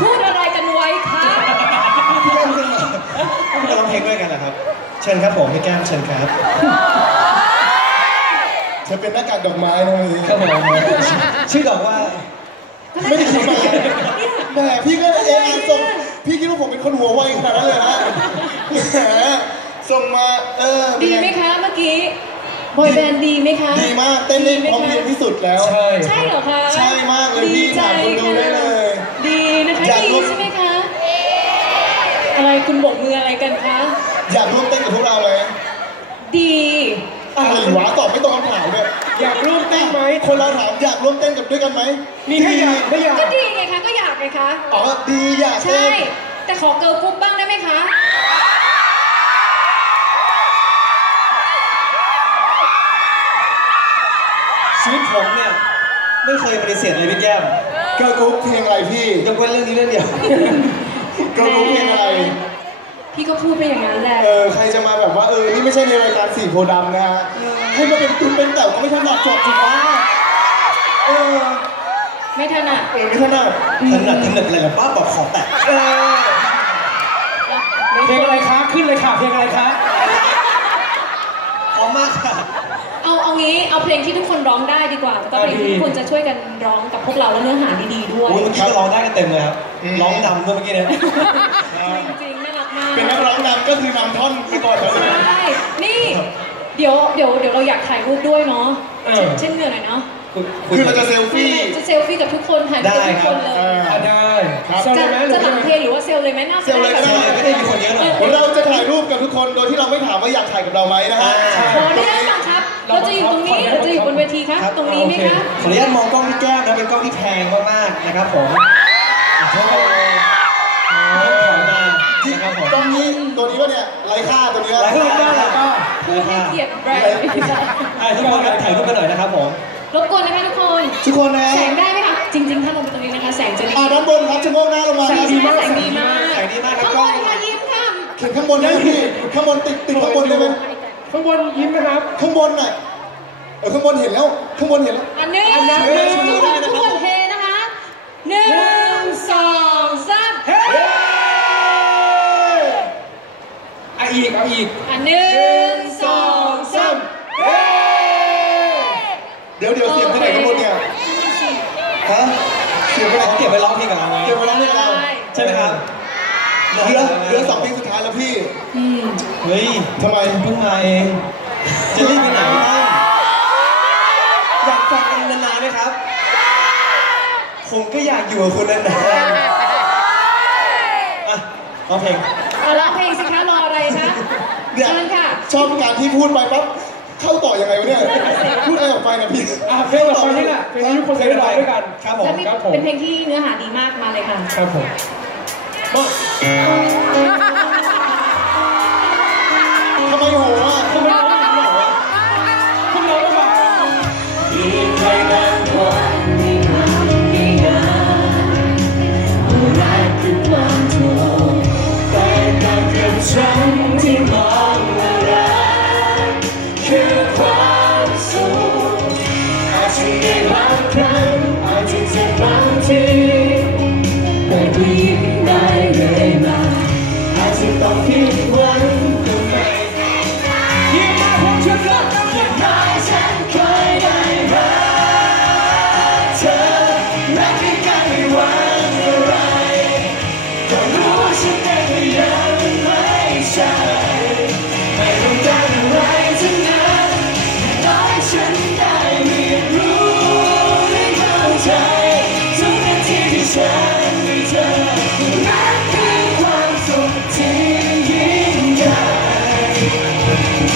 พูดอะไรกันไว้คะพี่แก้มขึ้นมาพี่ร้องเพลงด้วยกันเหรอครับ เชิญครับผมพี่แก้มเชิญครับเธอเป็นหน้ากากดอกไม้นะวันนี้ครับผมชื่อดอกว่า ไม่ได้คิดมาแหมพี่ก็เองอ่านส่งพี่คิดว่าผมเป็นคนหัวไวขนาดนั้นเลยฮะแหมส่งมาเออเป็นดีไงไหมคะเมื่อกี้บอยแบนด์ดีไหมคะ ดีมากเต้นได้พร้อมเพรียงที่สุดแล้ว ใช่ ใช่เหรอคะ ใช่มากเลยดีพี่ใจถามคนดูได้เลย ดีนะคะ อยาก ดี ร่วม ใช่ไหมคะ อะไร คุณบกมืออะไรกันคะ อยากร่วมเต้นกับพวกเราไหมดี อะไรวะตอบไม่ตรงคำถามเลยอยากร่วมเต้นไหมคนเราถามอยากร่วมเต้นกับด้วยกันไหมมีแค่อยากไม่อยากก็ดีไงคะก็อยากไงคะ อ๋อดีอยากใช่เต้นแต่ขอเกิร์ลกรุ๊ปบ้างได้ไหมคะ ชีวิตผมเนี่ย ไม่เคยปฏิเสธเลยพี่แก้มเกิร์ลกรุ๊ปเพลงอะไรพี่ยกเว้นเรื่องนี้เรื่องเดียว เกิร์ลกรุ๊ปเพลงอะไร พี่ก็พูดไปอย่างนั้นแหละ เออใครจะมาแบบว่าเออนี่ไม่ใช่ในรายการสี่โพธิ์ดำนะฮะให้มาเป็นตุ้นเป็นแต่ก็ไม่ถนัดจบจริงว่าเออไม่ถนัดเออไม่ถนัดถนัดถนัดอะไรล่ะป้าบอกขอแตะเออเพลงอะไรคะขึ้นเลยค่ะเพลงอะไรคะพร้อมมากค่ะเอาเอางี้เอาเพลงที่ทุกคนร้องได้ดีกว่าแล้วก็เพลงที่ทุกคนจะช่วยกันร้องกับพวกเราแล้วเนื้อหาดีๆด้วยโอ้ยเมื่อกี้ก็ร้องได้กันเต็มเลยครับร้องดำด้วยเมื่อกี้เนี่ยจริงๆน่ารักมาก เป็นนักร้องนำก็คือนำท่อนไปก่อนเลยใช่ นี่เดี๋ยวเดี๋ยวเดี๋ยวเราอยากถ่ายรูปด้วยเนาะ เออ เช่นเดือนหน่อยเนาะคือเราจะเซลฟี่ จะเซลฟี่กับทุกคนถ่ายรูปกับทุกคนเลยได้อะได้ครับ เซลจะเลยไหมหรืจะอหลังยังเพไงลงหรือว่าเซลเลยไหมน่าเซลเลยก็ได้ ไม่ได้มีคนเยอะหน่อยเราจะถ่ายรูปกับทุกคนโดยที่เราไม่ถามว่าอยากถ่ายกับเราไหมนะฮะ อ่า ขออนุญาตบังคับ เราจะอยู่ตรงนี้เราจะอยู่บนเวทีครับตรงนี้ไหมคะขออนุญาตมองกล้องพี่แก้มนะเป็นกล้องที่แพงมากๆนะครับผมโอ้โห ไร้ค่าตัวนี้หลายคนได้แล้วก็ผู้ให้เกียรติแบรนด์อะทุกคนครับถ่ายรูปกันหน่อยนะครับผม รบกวนนะคะทุกคน ทุกคนนะแสงได้ไหมคะ จริง ๆ ถ้าลงไปตรงนี้นะคะ แสงจะดีอ่าด้านบนครับชะโงกหน้าลงมาแสงดีมากแสงดีมากแสงดีมากครับข้างบนค่ะยิ้มค่ะเข็นข้างบนได้พี่ข้างบนติดติดข้างบนได้ไหมข้างบนยิ้มนะครับ ข้างบนน่ะเออข้างบนเห็นแล้วข้างบนเห็นแล้ว อันหนึ่งอันนึ่งทุกคนทุกคนเทนะคะหนึ่งสองสาม เฮ้ย อะอีก เอาอีกอันหนึ่งสองสามเฮ้ยเดี๋ยวเดี๋ยวเสียงไปไหนข้างบนเนี่ย ฮะ เสียงไปไหนเขาเก็บไว้ร้องเพลงกับเราไงเก็บไว้แล้วเนี่ยเราใช่ไหมครับ เหลือเหลือสองเพลงสุดท้ายแล้วพี่ อืมเฮ้ยทำไมเพิ่งมาเอง จะรีบไปไหนนั่นอยากฟังกันนานๆไหมครับ ผมก็อยากอยู่กับคุณนานๆอะร้องเพลง เอาละเพลงสิคะรออะไรคะ เนี่ยเชิญค่ะ ชอบการที่พูดไปปั๊บเข้าต่อยังไงวะเนี่ยพูดอะไรออกไปนะพี่อะเพลงต่อไปนี่แหละเพลงที่ทุกคนเคยได้ร้องด้วยกันครับผมแล้วมีครับผมเป็นเพลงที่เนื้อหาดีมากมาเลยค่ะครับผมทำไมโหอะทำไมร้องอย่างนี้วะทำไมร้องแบบฉันที่มองว่า ได้บาง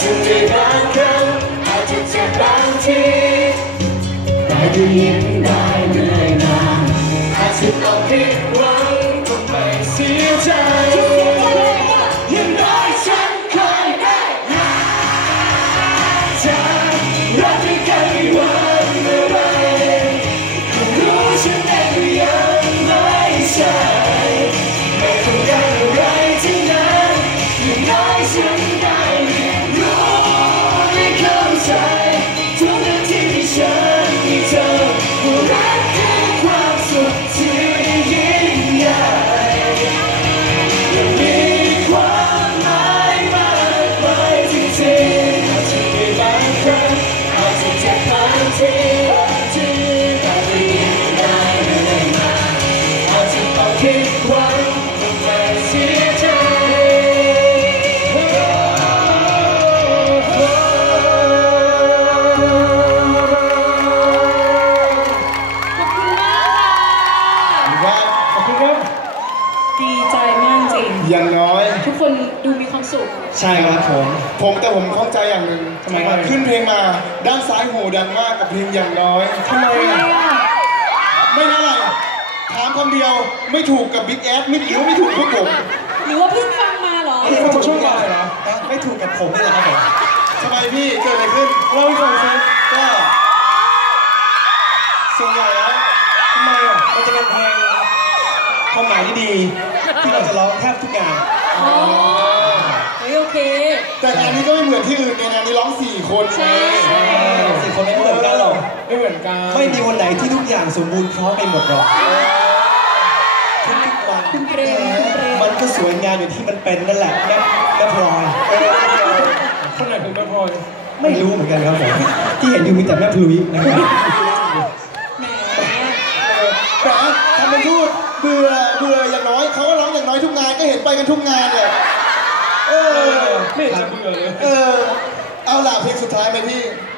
จะมีบางครั้งอาจจะเจ็บบางทีแต่ก็ยิ้ม นเพลงมา ด้านซ้ายหูดังมากกับเพลงอย่างน้อยทำไมทำไมอะอะไม่เท่าไหร่ถามคำเดียวไม่ถูกกับบิ๊กแอดไม่หรือว่าไม่ถูกพวกผมหรือว่าเพิ่งฟังมาเหรอไม่ถูกช่วงบ่ายเหรอไม่ถูกกับผมนี่แหละครับผมทำไมพี่เกิดอะไรขึ้นเล่าให้ฟังสิก็ส่วนใหญ่แล้วทำไมอะมันจะเป็นเพลงความหมายที่ดีที่เราจะร้องแทบทุกงานอ๋อเฮ้ยโอ เค แต่งานนี้ก็ไม่เหมือนที่อื่นในงานนี้ร้องสี่คนใช่ใช่ สี่คนไม่เหมือนกันหรอกไม่เหมือนกันไม่มีวันไหนที่ทุกอย่างสมบูรณ์พร้อมไปหมดหรอกทุกๆวันคุณเปรมคุณเปรม มันก็สวยงามอย่างที่มันเป็นนั่นแหละแม่แม่พลอย คนไหนคือแม่พลอยไม่รู้เหมือนกันครับผมที่เห็นอยู่มีแต่แม่พลุยนะครับแหมแต่ทำเป็นพูดเบื่อเบื่ออย่างน้อยเขาก็ร้องอย่างน้อยทุกงานก็เห็นไปกันทุกงานเลย เอเอออไม่เห็นจะเบื่อเลย เออ เอาล่ะเพลงสุดท้ายไหมพี่เ